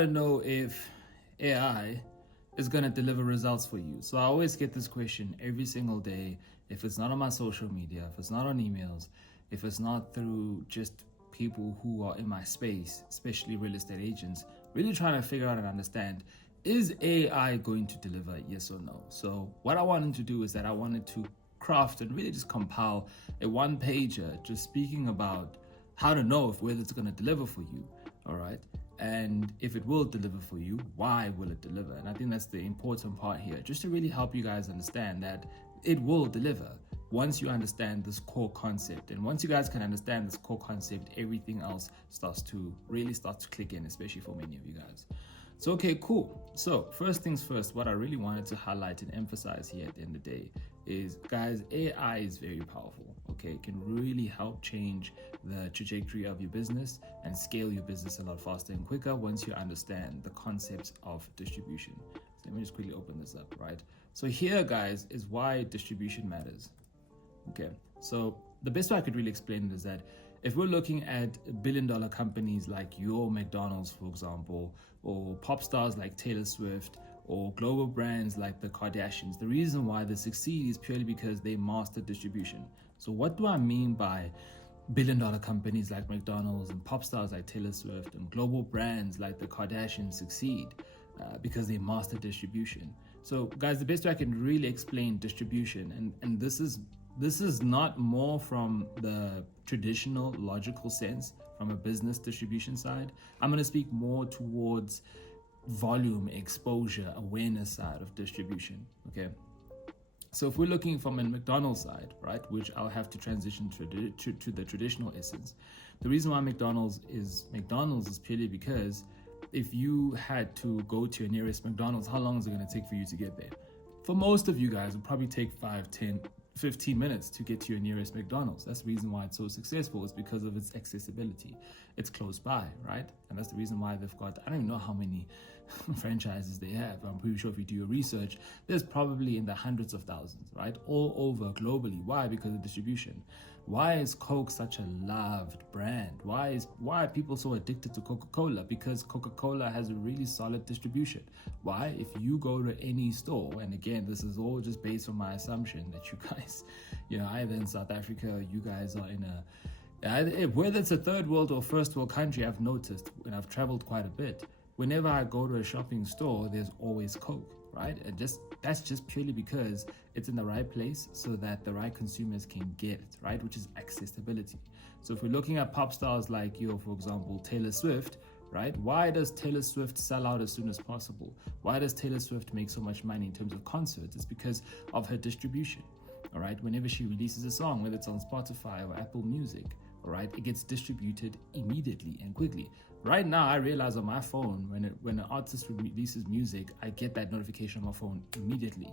to know if AI is going to deliver results for you. So I always get this question every single day. If it's not on my social media, if it's not on emails, if it's not through just people who are in my space, especially real estate agents, really trying to figure out and understand, is AI going to deliver, yes or no? So what I wanted to do is that I wanted to craft and really just compile a one pager just speaking about how to know if whether it's going to deliver for you. All right. And if it will deliver for you, why will it deliver? And I think that's the important part here, just to really help you guys understand that it will deliver once you understand this core concept. And once you guys can understand this core concept, everything else starts to click in, especially for many of you guys. So, okay, cool. So first things first, what I really wanted to highlight and emphasize here at the end of the day is, guys, AI is very powerful. Okay, it can really help change the trajectory of your business and scale your business a lot faster and quicker once you understand the concepts of distribution. So let me just quickly open this up, right? So here, guys, is why distribution matters. Okay, so the best way I could really explain it is that if we're looking at billion-dollar companies like your McDonald's, for example, or pop stars like Taylor Swift, or global brands like the Kardashians, the reason why they succeed is purely because they master distribution. So what do I mean by billion-dollar companies like McDonald's and pop stars like Taylor Swift and global brands like the Kardashians succeed? Because they master distribution. So guys, the best way I can really explain distribution, and this is not more from the traditional logical sense from a business distribution side. I'm going to speak more towards volume, exposure, awareness side of distribution. Okay. So if we're looking from a McDonald's side, right, which I'll have to transition to the traditional essence, the reason why McDonald's is purely because if you had to go to your nearest McDonald's, how long is it going to take for you to get there? For most of you guys, it will probably take 5, 10, 15 minutes to get to your nearest McDonald's. That's the reason why it's so successful, is because of its accessibility. It's close by, right? And that's the reason why they've got, I don't even know how many franchises they have. I'm pretty sure if you do your research, there's probably in the hundreds of thousands, right? All over globally. Why? Because of distribution. Why is Coke such a loved brand? Why are people so addicted to Coca-Cola? Because Coca-Cola has a really solid distribution. Why? If you go to any store, and again, this is all just based on my assumption that you guys, either in South Africa, you guys are in whether it's a third world or first world country, I've noticed when I've traveled quite a bit, whenever I go to a shopping store, there's always Coke, right? And that's just purely because it's in the right place so that the right consumers can get it, right? Which is accessibility. So if we're looking at pop stars like for example, Taylor Swift, right? Why does Taylor Swift sell out as soon as possible? Why does Taylor Swift make so much money in terms of concerts? It's because of her distribution, all right? Whenever she releases a song, whether it's on Spotify or Apple Music, all right, it gets distributed immediately and quickly. Right now, I realize on my phone, when an artist releases music, I get that notification on my phone immediately,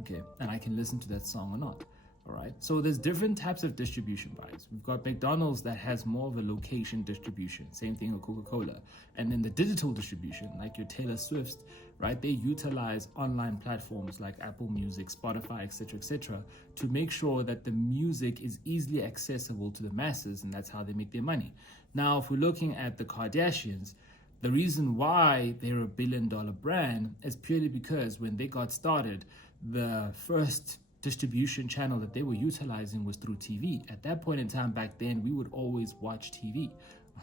okay? And I can listen to that song or not, all right? So there's different types of distribution buys. We've got McDonald's that has more of a location distribution, same thing with Coca-Cola. And then the digital distribution, like your Taylor Swift's, right? They utilize online platforms like Apple Music, Spotify, etc., to make sure that the music is easily accessible to the masses, and that's how they make their money. Now, if we're looking at the Kardashians, the reason why they're a billion-dollar brand is purely because when they got started, the first distribution channel that they were utilizing was through TV. At that point in time back then, we would always watch TV,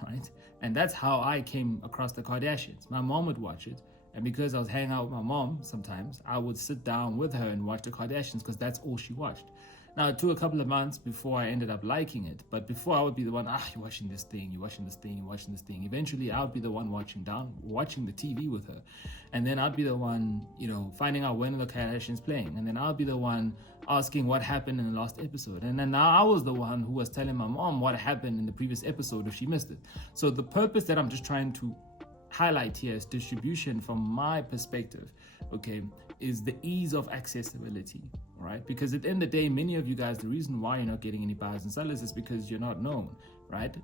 right? And that's how I came across the Kardashians. My mom would watch it. And because I was hanging out with my mom sometimes, I would sit down with her and watch the Kardashians because that's all she watched. Now, it took a couple of months before I ended up liking it. But before, I would be the one, you're watching this thing, you're watching this thing, you're watching this thing. Eventually, I would be the one watching the TV with her. And then I'd be the one, finding out when the Kardashians playing. And then I'll be the one asking what happened in the last episode. And then now I was the one who was telling my mom what happened in the previous episode if she missed it. So the purpose that I'm just trying to highlight here is distribution from my perspective, okay, is the ease of accessibility, right? Because at the end of the day, many of you guys, the reason why you're not getting any buyers and sellers is because you're not known, right?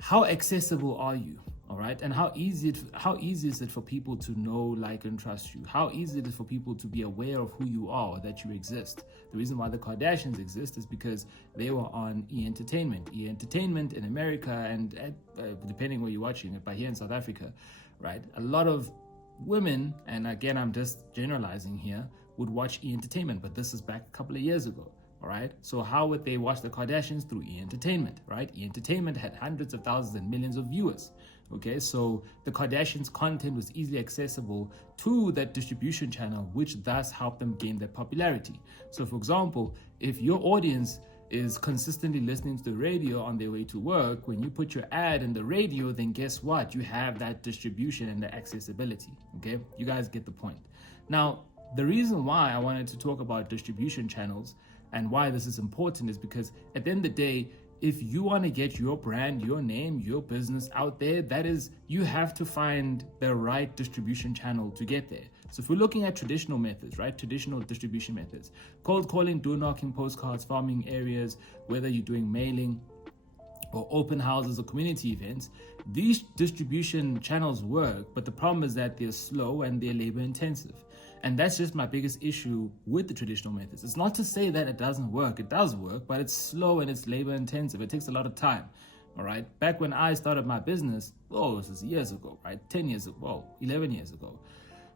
How accessible are you? All right. And how easy is it for people to know, like, and trust you? How easy it is for people to be aware of who you are, that you exist? The reason why the Kardashians exist is because they were on E! Entertainment. E! Entertainment in America and depending where you're watching it, but here in South Africa, right? A lot of women, and again, I'm just generalizing here, would watch E! Entertainment, but this is back a couple of years ago. All right. So how would they watch the Kardashians? Through E! Entertainment, right? E! Entertainment had hundreds of thousands and millions of viewers. Okay. So the Kardashians' content was easily accessible to that distribution channel, which thus helped them gain their popularity. So for example, if your audience is consistently listening to the radio on their way to work, when you put your ad in the radio, then guess what? You have that distribution and the accessibility. Okay. You guys get the point. Now, the reason why I wanted to talk about distribution channels and why this is important is because at the end of the day, if you want to get your brand, your name, your business out there, that is, you have to find the right distribution channel to get there. So if we're looking at traditional methods, right? Traditional distribution methods, cold calling, door knocking, postcards, farming areas, whether you're doing mailing or open houses or community events, these distribution channels work, but the problem is that they're slow and they're labor intensive. And that's just my biggest issue with the traditional methods. It's not to say that it doesn't work. It does work, but it's slow and it's labor intensive. It takes a lot of time. All right. Back when I started my business, this is years ago, right? 10 years ago, 11 years ago.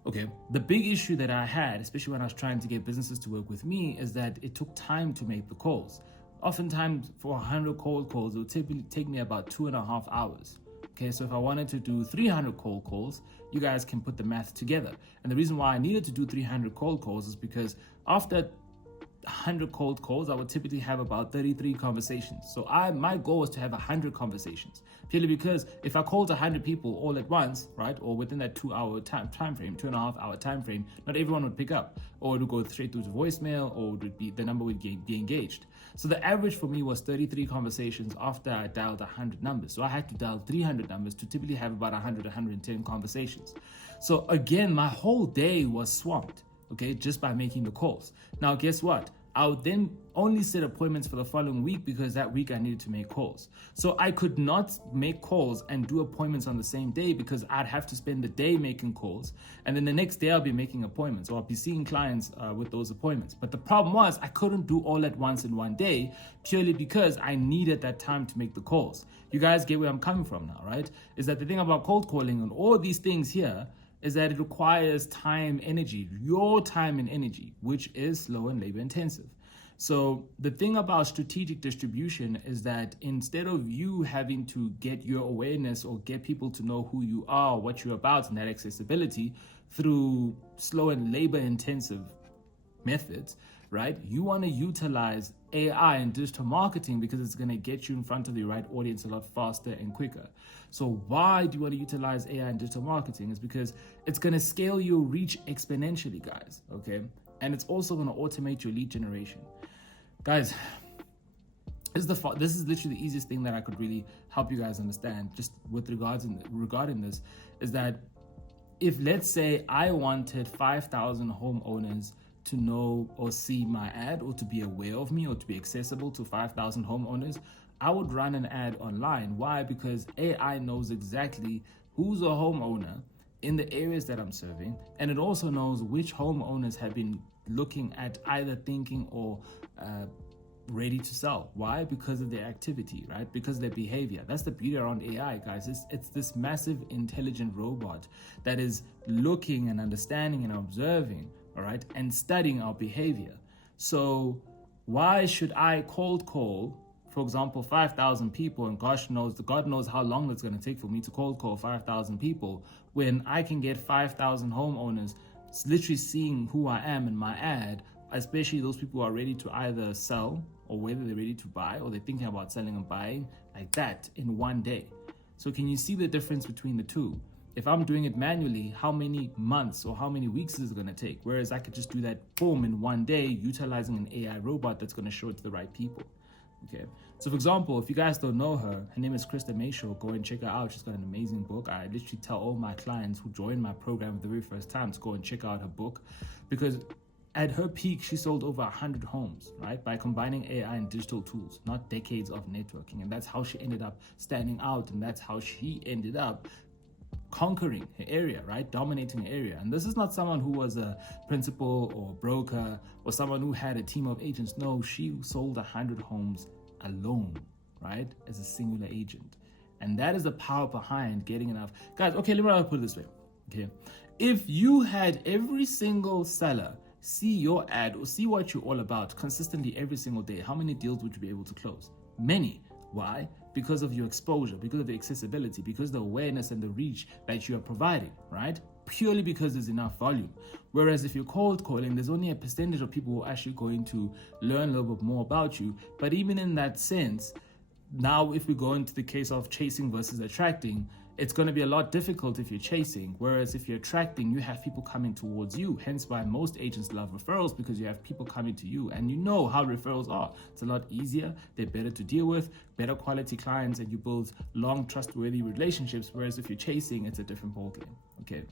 Okay. The big issue that I had, especially when I was trying to get businesses to work with me, is that it took time to make the calls. Oftentimes for 100 cold calls, it would typically take me about 2.5 hours. Okay, so if I wanted to do 300 cold calls, you guys can put the math together. And the reason why I needed to do 300 cold calls is because after 100 cold calls, I would typically have about 33 conversations. So my goal was to have 100 conversations, purely because if I called 100 people all at once, right, or within that 2-hour time frame, 2.5-hour time frame, not everyone would pick up, or it would go straight through to voicemail, or it would be the number would be engaged. So the average for me was 33 conversations after I dialed 100 numbers. So I had to dial 300 numbers to typically have about 100, 110 conversations. So again, my whole day was swamped, okay, just by making the calls. Now, guess what? I would then only set appointments for the following week because that week I needed to make calls. So I could not make calls and do appointments on the same day because I'd have to spend the day making calls. And then the next day I'll be making appointments, or I'll be seeing clients with those appointments. But the problem was I couldn't do all at once in one day, purely because I needed that time to make the calls. You guys get where I'm coming from now, right? Is that the thing about cold calling and all these things here is that it requires time, energy, your time and energy, which is slow and labor intensive. So the thing about strategic distribution is that instead of you having to get your awareness or get people to know who you are, what you're about, and that accessibility through slow and labor intensive methods, right? You want to utilize AI and digital marketing because it's going to get you in front of the right audience a lot faster and quicker. So why do you want to utilize AI and digital marketing? Is because it's going to scale your reach exponentially, guys. Okay. And it's also going to automate your lead generation. Guys, this is literally the easiest thing that I could really help you guys understand just with regarding this, is that if, let's say, I wanted 5,000 homeowners to know or see my ad, or to be aware of me, or to be accessible to 5,000 homeowners, I would run an ad online. Why? Because AI knows exactly who's a homeowner in the areas that I'm serving, and it also knows which homeowners have been looking at either thinking or ready to sell. Why? Because of their activity, right? Because of their behavior. That's the beauty around AI, guys. It's this massive intelligent robot that is looking and understanding and observing, all right, and studying our behavior. So why should I cold call, for example, 5,000 people, and God knows how long it's going to take for me to cold call 5,000 people, when I can get 5,000 homeowners literally seeing who I am in my ad, especially those people who are ready to either sell, or whether they're ready to buy, or they're thinking about selling and buying, like that in one day. So can you see the difference between the two? If I'm doing it manually, how many months or how many weeks is it going to take? Whereas I could just do that, boom, in one day, utilizing an AI robot that's going to show it to the right people. Okay. So for example, if you guys don't know her name is Krista Mayshaw. Go and check her out. She's got an amazing book. I literally tell all my clients who join my program for the very first time to go and check out her book, because at her peak, she sold over 100 homes, right? By combining AI and digital tools, not decades of networking. And that's how she ended up standing out. And that's how she ended up conquering her area, right? Dominating her area. And this is not someone who was a principal or broker or someone who had a team of agents. No, she sold 100 homes alone, right? As a singular agent. And that is the power behind getting enough. Guys, okay, let me put it this way. Okay. If you had every single seller see your ad or see what you're all about consistently every single day, how many deals would you be able to close? Many. Why? Because of your exposure, because of the accessibility, because of the awareness and the reach that you are providing, right? Purely because there's enough volume. Whereas if you're cold calling, there's only a percentage of people who are actually going to learn a little bit more about you. But even in that sense, now if we go into the case of chasing versus attracting, it's going to be a lot difficult if you're chasing, whereas if you're attracting, you have people coming towards you. Hence why most agents love referrals, because you have people coming to you and you know how referrals are. It's a lot easier, they're better to deal with, better quality clients, and you build long trustworthy relationships. Whereas if you're chasing, it's a different ballgame. Okay.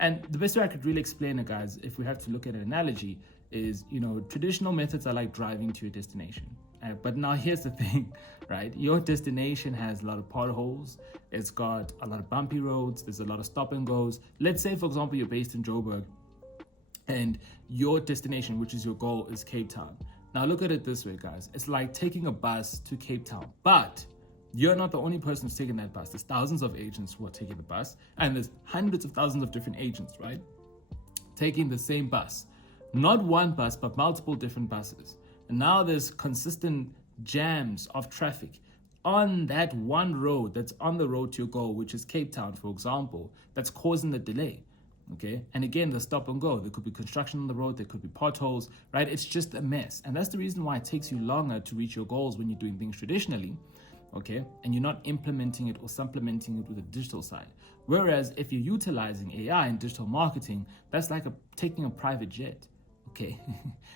And the best way I could really explain it, guys, if we have to look at an analogy, is, traditional methods are like driving to your destination. But now here's the thing, right? Your destination has a lot of potholes. It's got a lot of bumpy roads. There's a lot of stop and goes. Let's say, for example, you're based in Joburg and your destination, which is your goal, is Cape Town. Now look at it this way, guys. It's like taking a bus to Cape Town, but you're not the only person who's taking that bus. There's thousands of agents who are taking the bus, and there's hundreds of thousands of different agents, right? Taking the same bus. Not one bus, but multiple different buses. And now there's consistent jams of traffic on that one road that's on the road to your goal, which is Cape Town, for example, that's causing the delay. Okay. And again, the stop and go. There could be construction on the road. There could be potholes, right? It's just a mess. And that's the reason why it takes you longer to reach your goals when you're doing things traditionally. Okay. And you're not implementing it or supplementing it with a digital side. Whereas if you're utilizing AI and digital marketing, that's like taking a private jet. Okay.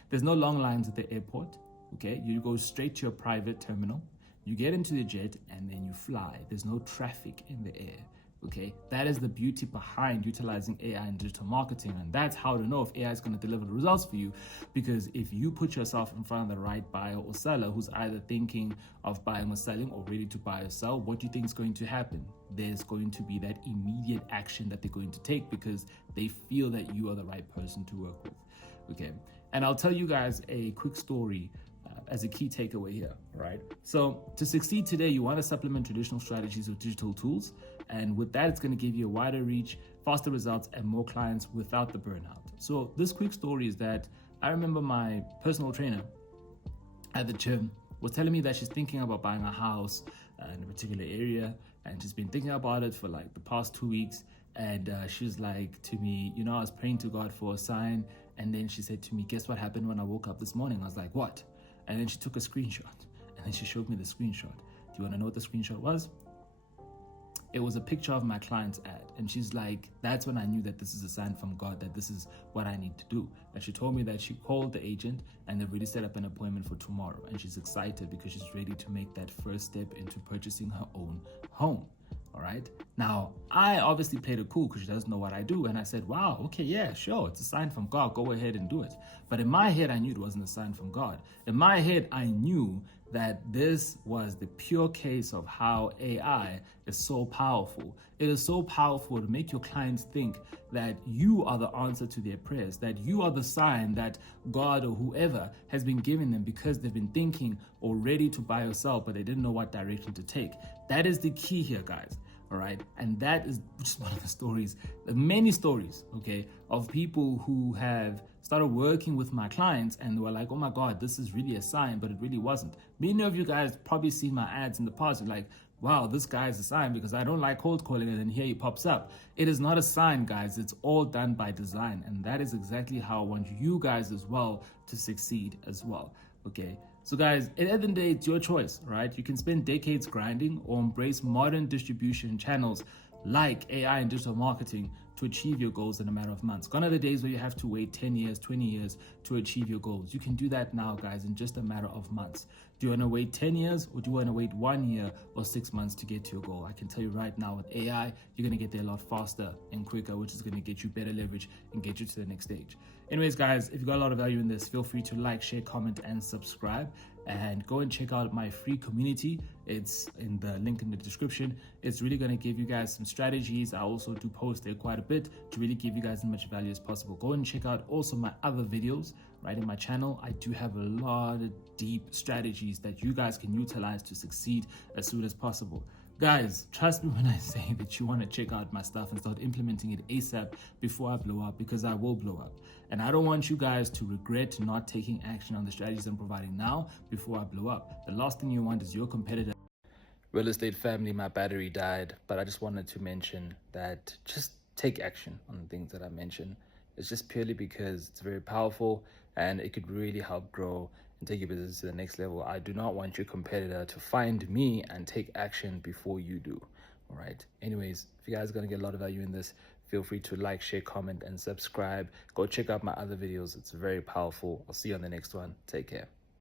There's no long lines at the airport. Okay. You go straight to your private terminal. You get into the jet and then you fly. There's no traffic in the air. Okay, that is the beauty behind utilizing AI in digital marketing, and that's how to know if AI is going to deliver the results for you. Because if you put yourself in front of the right buyer or seller who's either thinking of buying or selling or ready to buy or sell, what do you think is going to happen? There's going to be that immediate action that they're going to take because they feel that you are the right person to work with. Okay, and I'll tell you guys a quick story as a key takeaway here, right? So to succeed today, you want to supplement traditional strategies with digital tools. And with that, it's going to give you a wider reach, faster results, and more clients without the burnout. So this quick story is that I remember my personal trainer at the gym was telling me that she's thinking about buying a house in a particular area. And she's been thinking about it for like the past 2 weeks. And she's like to me, I was praying to God for a sign. And then she said to me, guess what happened when I woke up this morning? I was like, what? And then she took a screenshot and then she showed me the screenshot. Do you want to know what the screenshot was? It was a picture of my client's ad. And she's like, that's when I knew that this is a sign from God, that this is what I need to do. And she told me that she called the agent and they've already set up an appointment for tomorrow. And she's excited because she's ready to make that first step into purchasing her own home. All right. Now, I obviously played it cool because she doesn't know what I do. And I said, wow, okay, yeah, sure. It's a sign from God. Go ahead and do it. But in my head, I knew it wasn't a sign from God. In my head, I knew that this was the pure case of how AI is so powerful. It is so powerful to make your clients think that you are the answer to their prayers, that you are the sign that God or whoever has been giving them because they've been thinking or ready to buy or sell, but they didn't know what direction to take. That is the key here, guys. All right. And that is just one of the stories, many stories, okay, of people who have started working with my clients and were like, oh my God, this is really a sign, but it really wasn't. Many of you guys probably seen my ads in the past. You're like, wow, this guy is a sign because I don't like cold calling, and then here he pops up. It is not a sign, guys. It's all done by design. And that is exactly how I want you guys as well to succeed as well. Okay. So guys, at the end of the day, it's your choice, right? You can spend decades grinding or embrace modern distribution channels like AI and digital marketing to achieve your goals in a matter of months. Gone are the days where you have to wait 10 years, 20 years to achieve your goals. You can do that now, guys, in just a matter of months. Do you want to wait 10 years or do you want to wait 1 year or 6 months to get to your goal? I can tell you right now with AI, you're going to get there a lot faster and quicker, which is going to get you better leverage and get you to the next stage. Anyways, guys, if you got a lot of value in this, feel free to like, share, comment, and subscribe. And go and check out my free community. It's in the link in the description. It's really going to give you guys some strategies. I also do post there quite a bit to really give you guys as much value as possible. Go and check out also my other videos right in my channel. I do have a lot of deep strategies that you guys can utilize to succeed as soon as possible. Guys, trust me when I say that you want to check out my stuff and start implementing it ASAP before I blow up, because I will blow up. And I don't want you guys to regret not taking action on the strategies I'm providing now before I blow up. The last thing you want is your competitor. Real estate family, my battery died, but I just wanted to mention that just take action on the things that I mentioned. It's just purely because it's very powerful and it could really help grow and take your business to the next level. I do not want your competitor to find me and take action before you do. All right. Anyways, if you guys are going to get a lot of value in this, feel free to like, share, comment, and subscribe. Go check out my other videos. It's very powerful. I'll see you on the next one. Take care.